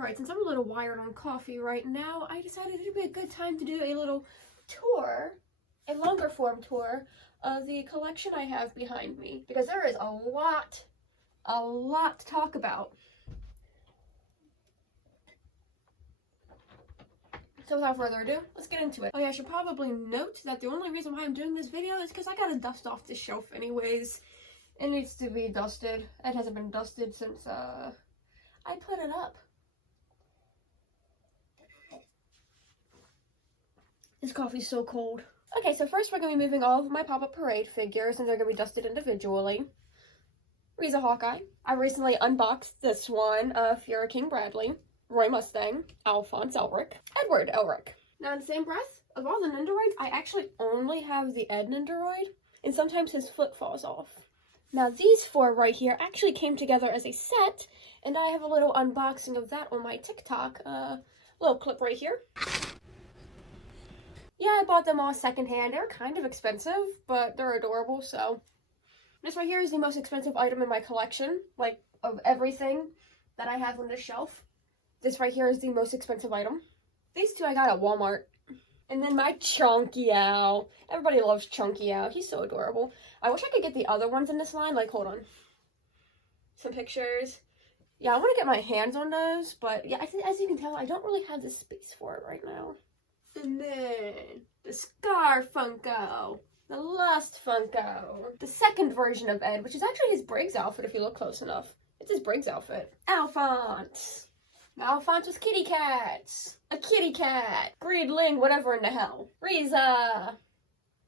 Alright, since I'm a little wired on coffee right now, I decided it would be a good time to do a little tour, a longer form tour, of the collection I have behind me. Because there is a lot to talk about. So without further ado, let's get into it. Oh yeah, I should probably note that the only reason why I'm doing this video is because I gotta dust off this shelf anyways. It needs to be dusted. It hasn't been dusted since, I put it up. This coffee's so cold. Okay, so first we're going to be moving all of my Pop-Up Parade figures, and they're going to be dusted individually. Riza Hawkeye. I recently unboxed this one, Fiora King Bradley, Roy Mustang, Alphonse Elric, Edward Elric. Now in the same breath, of all the Nendoroids, I actually only have the Ed Nendoroid, and sometimes his foot falls off. Now these four right here actually came together as a set, and I have a little unboxing of that on my TikTok, little clip right here. Yeah, I bought them all secondhand. They're kind of expensive, but they're adorable, so. This right here is the most expensive item in my collection, like, of everything that I have on this shelf. This right here is the most expensive item. These two I got at Walmart. And then my Chunky Owl. Everybody loves Chunky Owl. He's so adorable. I wish I could get the other ones in this line. Like, hold on. Some pictures. Yeah, I want to get my hands on those, but yeah, as you can tell, I don't really have the space for it right now. And then the Scar Funko, the Lust Funko, the second version of Ed, which is actually his Briggs outfit if you look close enough. It's his Briggs outfit. Alphonse. Alphonse with kitty cats. A kitty cat. Greedling, whatever in the hell. Riza.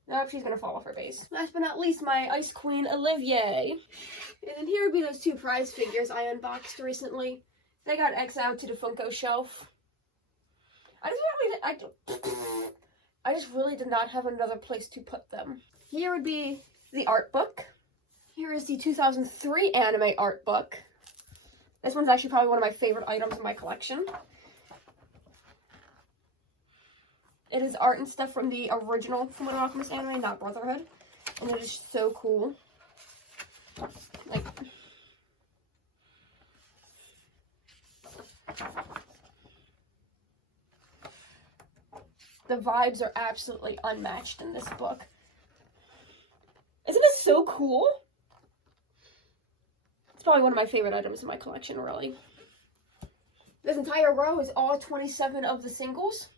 Nope, she's gonna fall off her base. Last but not least, my Ice Queen Olivier. And then here would be those two prize figures I unboxed recently. They got exiled to the Funko shelf. I just really did not have another place to put them. Here would be the art book. Here is the 2003 anime art book. This one's actually probably one of my favorite items in my collection. It is art and stuff from the original Fullmetal Alchemist anime, not Brotherhood. And it is so cool. Like, the vibes are absolutely unmatched in this book. Isn't this so cool? It's probably one of my favorite items in my collection, really. This entire row is all 27 of the singles.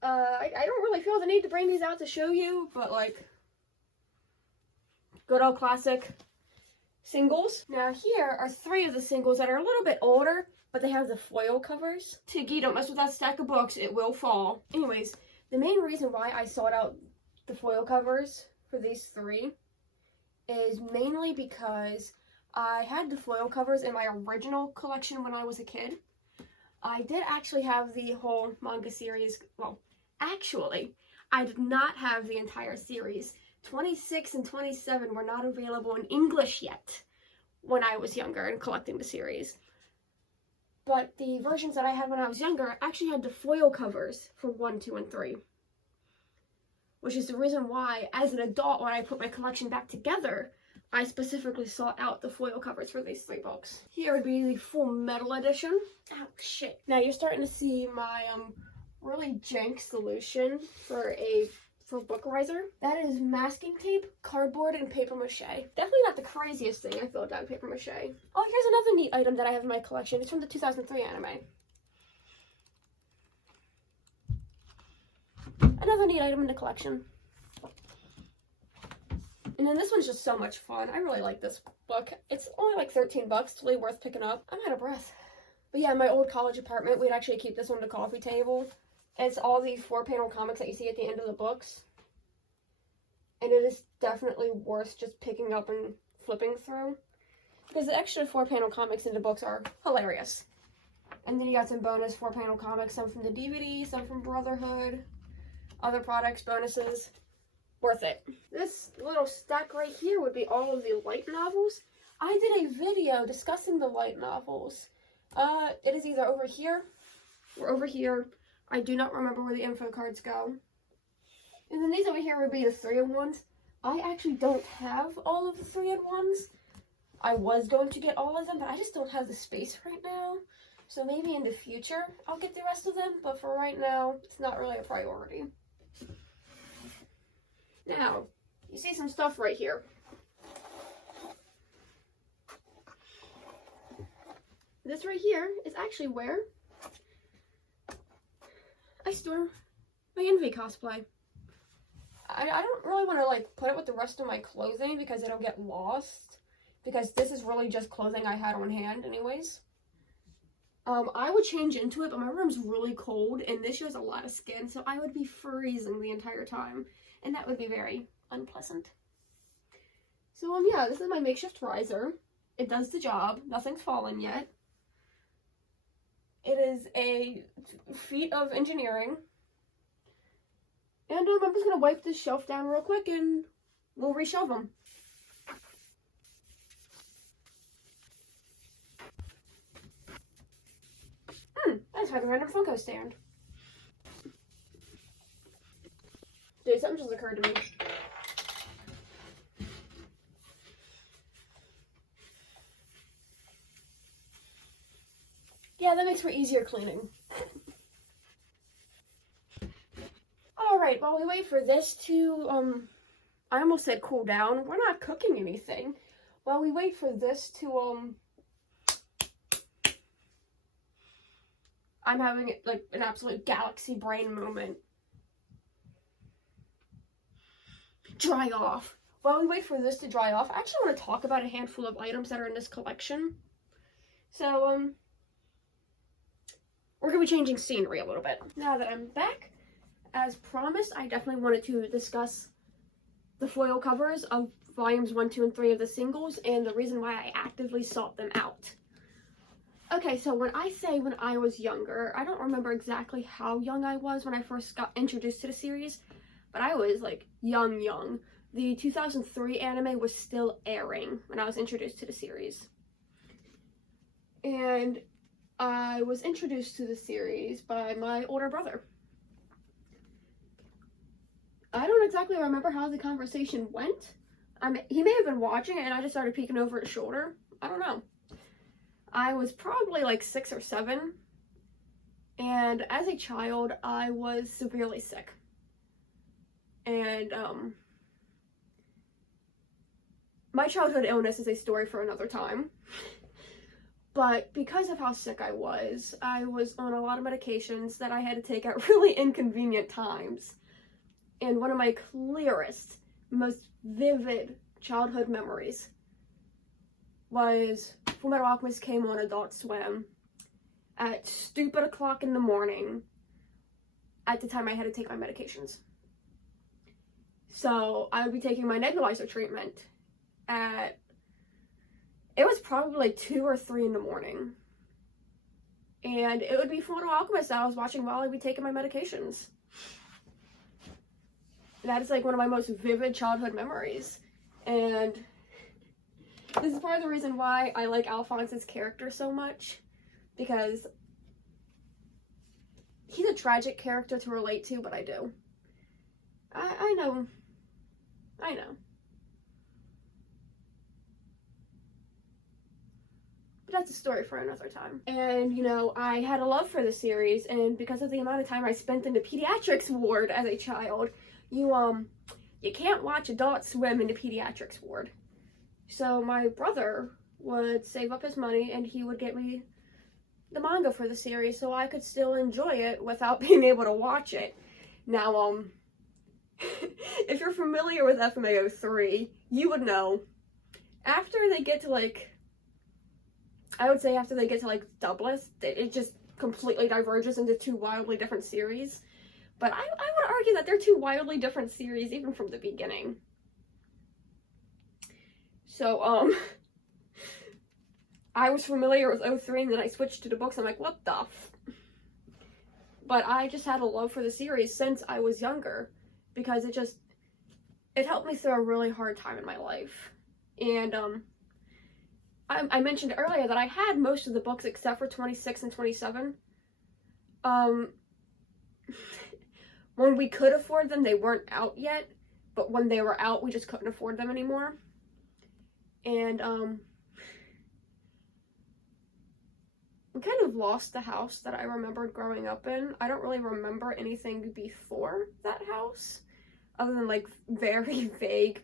I don't really feel the need to bring these out to show you, but like, good old classic singles. Now here are 3 of the singles that are a little bit older, but they have the foil covers. Tiggy, don't mess with that stack of books, it will fall. Anyways, the main reason why I sought out the foil covers for these 3 is mainly because I had the foil covers in my original collection when I was a kid. I did actually have the whole manga series. Well, actually, I did not have the entire series. 26 and 27 were not available in English yet when I was younger and collecting the series. But the versions that I had when I was younger actually had the foil covers for 1, 2, and 3. Which is the reason why, as an adult, when I put my collection back together, I specifically sought out the foil covers for these 3 books. Here would be the Full Metal edition. Oh, shit. Now you're starting to see my, really jank solution for book riser. That is masking tape, cardboard, and paper mache. Definitely not the craziest thing I filled out paper mache. Oh, here's another neat item that I have in my collection. It's from the 2003 anime. Another neat item in the collection. And then this one's just so much fun. I really like this book. It's only like 13 bucks. It's really worth picking up. I'm out of breath. But yeah, in my old college apartment, we'd actually keep this on the coffee table. It's all the 4-panel comics that you see at the end of the books. And it is definitely worth just picking up and flipping through. Because the extra 4-panel comics in the books are hilarious. And then you got some bonus 4-panel comics, some from the DVD, some from Brotherhood, other products, bonuses. Worth it. This little stack right here would be all of the light novels. I did a video discussing the light novels. It is either over here or over here. I do not remember where the info cards go. And then these over here would be the 3-in-1s. I actually don't have all of the 3-in-1s. I was going to get all of them, but I just don't have the space right now. So maybe in the future I'll get the rest of them, but for right now, it's not really a priority. Now, you see some stuff right here. This right here is actually where I store my Envy cosplay. I don't really want to like put it with the rest of my clothing because it'll get lost. Because this is really just clothing I had on hand anyways. I would change into it, but my room's really cold and this shows a lot of skin, so I would be freezing the entire time. And that would be very unpleasant. So yeah, this is my makeshift riser. It does the job. Nothing's fallen yet. It is a feat of engineering. And I'm just gonna wipe this shelf down real quick and we'll reshelve them. I just had a random Funko stand. Dude, something just occurred to me. Yeah, that makes for easier cleaning. Alright, while we wait for this to, I almost said cool down. We're not cooking anything. While we wait for this to, I'm having, like, an absolute galaxy brain moment. Dry off. While we wait for this to dry off, I actually want to talk about a handful of items that are in this collection. So, we're going to be changing scenery a little bit. Now that I'm back, as promised, I definitely wanted to discuss the foil covers of volumes 1, 2, and 3 of the singles, and the reason why I actively sought them out. Okay, so when I say when I was younger, I don't remember exactly how young I was when I first got introduced to the series, but I was, like, young. The 2003 anime was still airing when I was introduced to the series. And I was introduced to the series by my older brother. I don't exactly remember how the conversation went. He may have been watching it and I just started peeking over his shoulder. I don't know. I was probably like 6 or 7. And as a child, I was severely sick. And, my childhood illness is a story for another time. But because of how sick I was on a lot of medications that I had to take at really inconvenient times. And one of my clearest, most vivid childhood memories was Fullmetal Alchemist came on Adult Swim at stupid o'clock in the morning at the time I had to take my medications. So I would be taking my nebulizer treatment it was probably like 2 or 3 in the morning. And it would be Fullmetal Alchemist that I was watching while I'd be taking my medications. That is like one of my most vivid childhood memories. And this is part of the reason why I like Alphonse's character so much. Because he's a tragic character to relate to, but I do. I know. But that's a story for another time. And, you know, I had a love for the series, and because of the amount of time I spent in the pediatrics ward as a child, you can't watch Adult Swim in the pediatrics ward. So my brother would save up his money, and he would get me the manga for the series so I could still enjoy it without being able to watch it. Now, if you're familiar with FMA03, you would know, after they get to, like, I would say after they get to, like, Doubless, it just completely diverges into 2 wildly different series. But I would argue that they're 2 wildly different series even from the beginning. So, I was familiar with 03 and then I switched to the books. I'm like, what the f? But I just had a love for the series since I was younger. Because it helped me through a really hard time in my life. And, I mentioned earlier that I had most of the books except for 26 and 27. When we could afford them, they weren't out yet. But when they were out, we just couldn't afford them anymore. And, kind of lost the house that I remembered growing up in. I don't really remember anything before that house, other than like very vague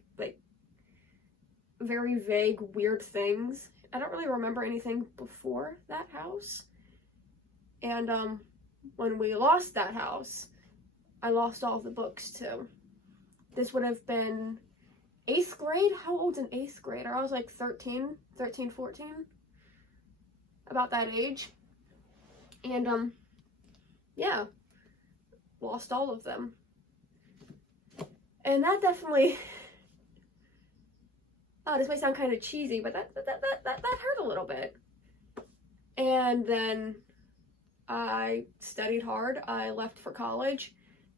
weird things. I don't really remember anything before that house. And when we lost that house, I lost all the books too. This would have been 8th grade? How old's an 8th grader? I was like 13, 14. About that age. And yeah, lost all of them. And that definitely, oh, this may sound kind of cheesy, but that hurt a little bit. And then I studied hard. I left for college,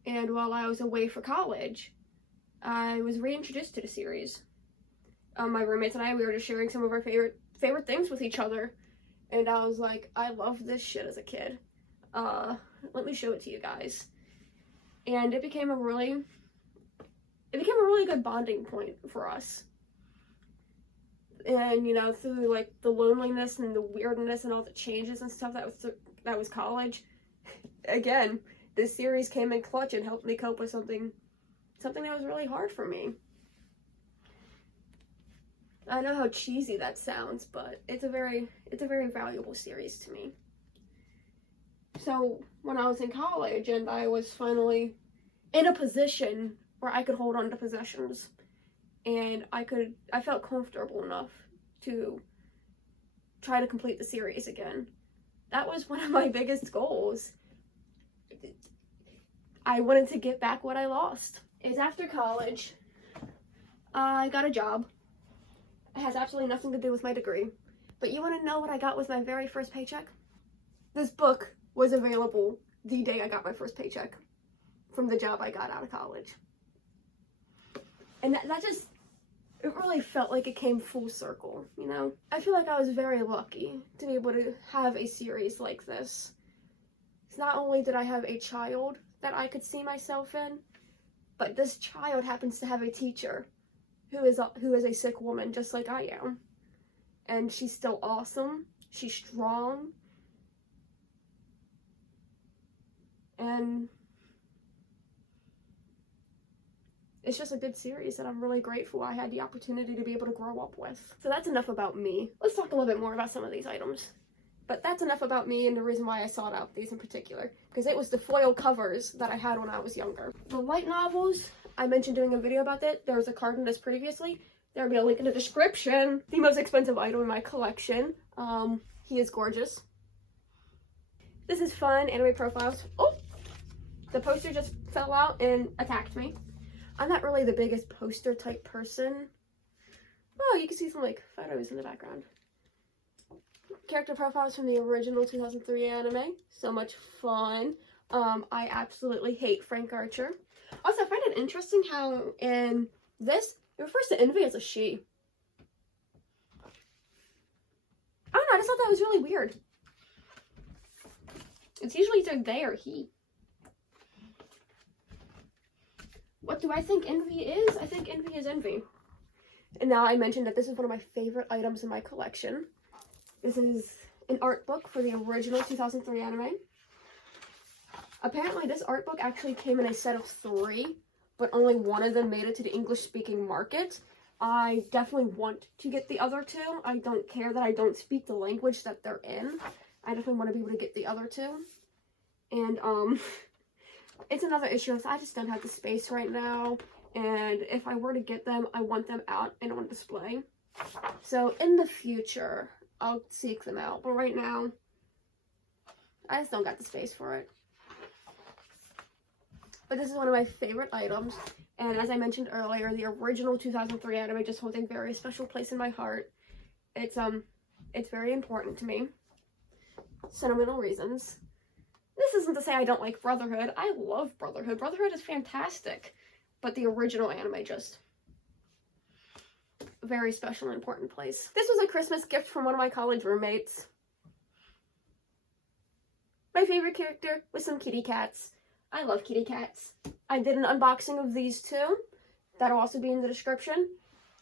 and while I was away for college, I was reintroduced to the series. My roommates and I, we were just sharing some of our favorite things with each other, and I was like, I loved this shit as a kid. Let me show it to you guys. And it became a really good bonding point for us. And, you know, through like the loneliness and the weirdness and all the changes and stuff that was college, again, this series came in clutch and helped me cope with something that was really hard for me. I know how cheesy that sounds, but it's a very valuable series to me. So when I was in college and I was finally in a position where I could hold on to possessions, and I felt comfortable enough to try to complete the series again. That was one of my biggest goals. I wanted to get back what I lost. Is after college, I got a job. It has absolutely nothing to do with my degree. But you want to know what I got with my very first paycheck? This book was available the day I got my first paycheck from the job I got out of college. And that just, it really felt like it came full circle, you know? I feel like I was very lucky to be able to have a series like this. It's not only did I have a child that I could see myself in, but this child happens to have a teacher who is a sick woman just like I am. And she's still awesome. She's strong. And it's just a good series that I'm really grateful I had the opportunity to be able to grow up with. So that's enough about me. Let's talk a little bit more about some of these items. But that's enough about me and the reason why I sought out these in particular. Because it was the foil covers that I had when I was younger. The light novels, I mentioned doing a video about that. There was a card in this previously. There'll be a link in the description. The most expensive item in my collection. He is gorgeous. This is fun, anime profiles. Oh! The poster just fell out and attacked me. I'm not really the biggest poster type person. Oh, you can see some like photos in the background. Character profiles from the original 2003 anime. So much fun. I absolutely hate Frank Archer. Also, I find it interesting how in this, it refers to Envy as a she. I don't know, I just thought that was really weird. It's usually either they or he. What do I think Envy is? I think Envy is Envy. And now I mentioned that this is one of my favorite items in my collection. This is an art book for the original 2003 anime. Apparently this art book actually came in a set of 3, but only one of them made it to the English-speaking market. I definitely want to get the other 2. I don't care that I don't speak the language that they're in. I definitely want to be able to get the other 2. And, it's another issue of I just don't have the space right now, and if I were to get them, I want them out and on display. So in the future, I'll seek them out, but right now, I just don't got the space for it. But this is one of my favorite items, and as I mentioned earlier, the original 2003 anime just holds a very special place in my heart. It's very important to me. Sentimental reasons. This isn't to say I don't like Brotherhood. I love Brotherhood. Brotherhood is fantastic. But the original anime just a very special and important place. This was a Christmas gift from one of my college roommates. My favorite character was some kitty cats. I love kitty cats. I did an unboxing of these 2. That'll also be in the description.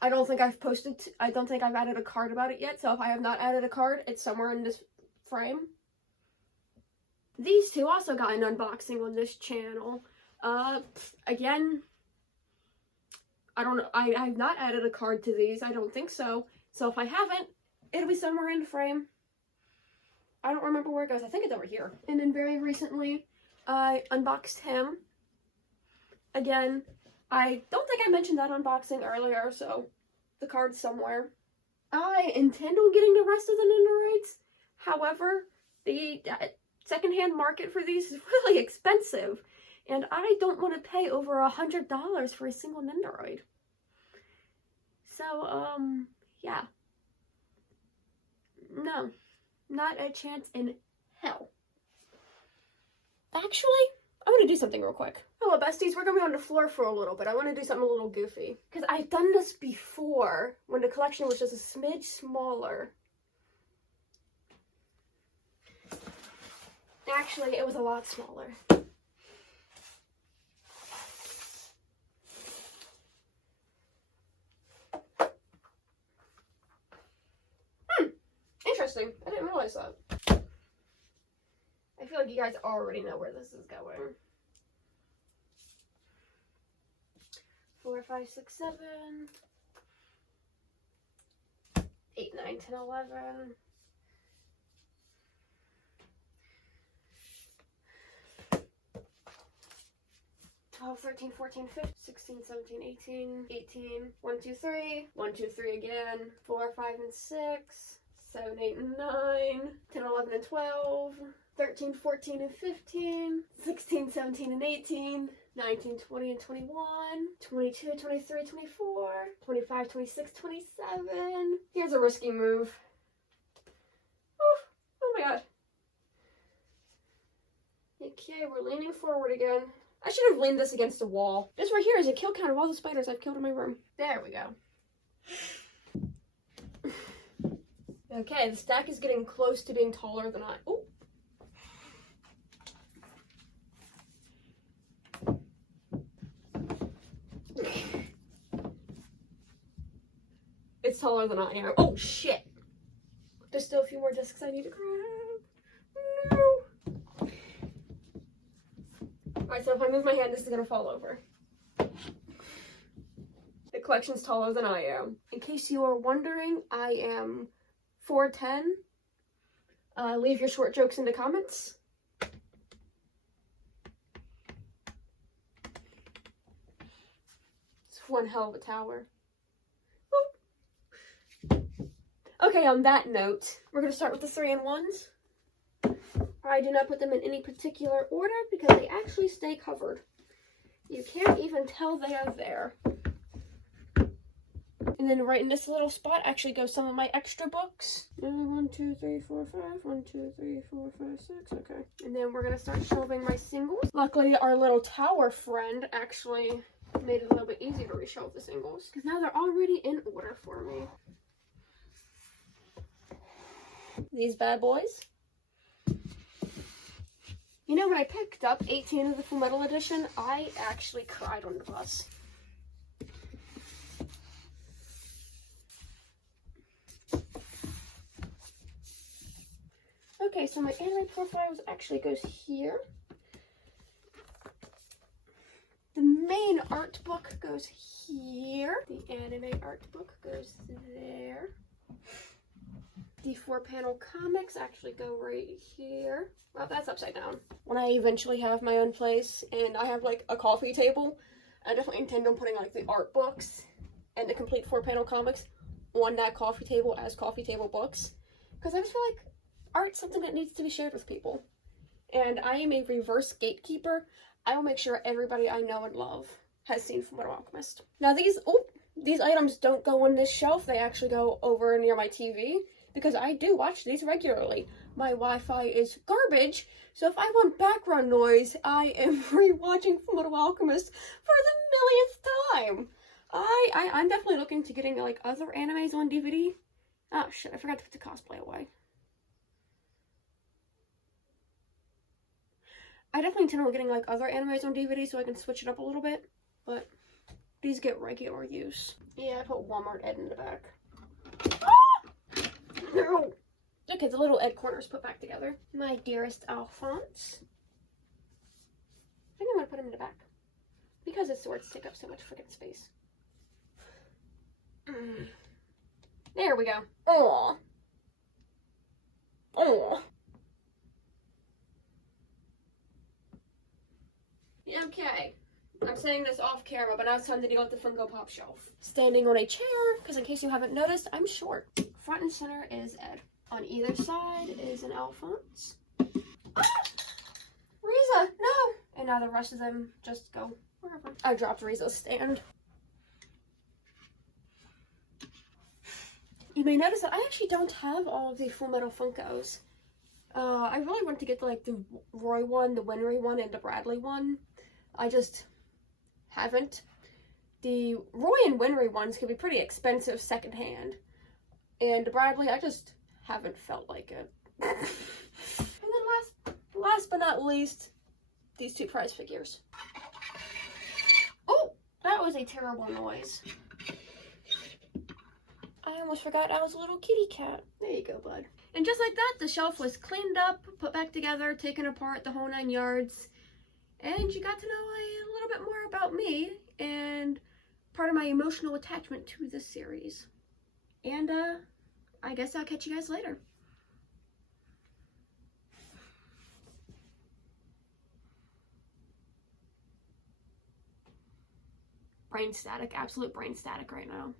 I don't think I've added a card about it yet. So if I have not added a card, it's somewhere in this frame. These two also got an unboxing on this channel. Again, I don't know. I have not added a card to these. I don't think so. So if I haven't, it'll be somewhere in the frame. I don't remember where it goes. I think it's over here. And then very recently, I unboxed him. Again, I don't think I mentioned that unboxing earlier, so the card's somewhere. I intend on getting the rest of the Nendoroids. However, the secondhand market for these is really expensive. And I don't want to pay over $100 for a single Nendoroid. So, yeah. No. Not a chance in hell. Actually, I'm going to do something real quick. Hello, besties. We're going to be on the floor for a little bit. I want to do something a little goofy. Because I've done this before when the collection was just a smidge smaller. Actually, it was a lot smaller. Interesting. I didn't realize that. I feel like you guys already know where this is going. 4, 5, 6, 7, 8, 9, 10, 11. 12, 13, 14, 15, 16, 17, 18, 18, 1, 2, 3, 1, 2, 3 again, 4, 5, and 6, 7, 8, and 9, 10, 11, and 12, 13, 14, and 15, 16, 17, and 18, 19, 20, and 21, 22, 23, 24, 25, 26, 27. Here's a risky move. Oh my god. Okay, we're leaning forward again. I should have leaned this against the wall. This right here is a kill count of all the spiders I've killed in my room. There we go. Okay, the stack is getting close to being taller than I... Ooh. It's taller than I am. Oh, shit. There's still a few more discs I need to grab. No. Alright, so if I move my hand, this is going to fall over. The collection's taller than I am. In case you are wondering, I am 4'10". Leave your short jokes in the comments. It's one hell of a tower. Okay, on that note, we're going to start with the 3-in-1s. I do not put them in any particular order because they actually stay covered. You can't even tell they are there. And then right in this little spot actually goes some of my extra books. 1, 2, 3, 4, 5. 1, 2, 3, 4, 5, 6. Okay. And then we're going to start shelving my singles. Luckily, our little tower friend actually made it a little bit easier to reshelve the singles, because now they're already in order for me. These bad boys. You know, when I picked up 18 of the Fullmetal edition, I actually cried on the bus. Okay, so my anime profiles actually goes here. The main art book goes here. The anime art book goes there. The 4-panel comics actually go right here. Well, that's upside down. When I eventually have my own place and I have like a coffee table, I definitely intend on putting like the art books and the complete 4-panel comics on that coffee table as coffee table books. Because I just feel like art's something that needs to be shared with people. And I am a reverse gatekeeper. I will make sure everybody I know and love has seen Fullmetal Alchemist. Now these items don't go on this shelf. They actually go over near my TV. Because I do watch these regularly. My Wi-Fi is garbage, so if I want background noise, I am rewatching Fullmetal Alchemist for the millionth time. I'm definitely looking to getting like other animes on DVD. Oh shit, I forgot to put the cosplay away. I definitely intend on getting like other animes on DVD so I can switch it up a little bit, but these get regular use. Yeah, I put Walmart Ed in the back. No! Okay, the little egg corners put back together. My dearest Alphonse. I think I'm gonna put him in the back because his swords take up so much freaking space. There we go. Aww. Aww. Okay. I'm saying this off camera, but now it's time to deal with the Funko Pop shelf. Standing on a chair, because in case you haven't noticed, I'm short. Front and center is Ed. On either side is an Alphonse. Ah! Riza, no! And now the rest of them just go wherever. I dropped Riza's stand. You may notice that I actually don't have all of the Fullmetal Funkos. I really want to get like the Roy one, the Winry one, and the Bradley one. I just haven't. The Roy and Winry ones can be pretty expensive secondhand. And the Bradley, I just haven't felt like it. And then last but not least, these two prize figures. Oh, that was a terrible noise. I almost forgot I was a little kitty cat. There you go, bud. And just like that, the shelf was cleaned up, put back together, taken apart, the whole 9 yards. And you got to know a little bit more about me and part of my emotional attachment to this series. And I guess I'll catch you guys later. Brain static, absolute brain static right now.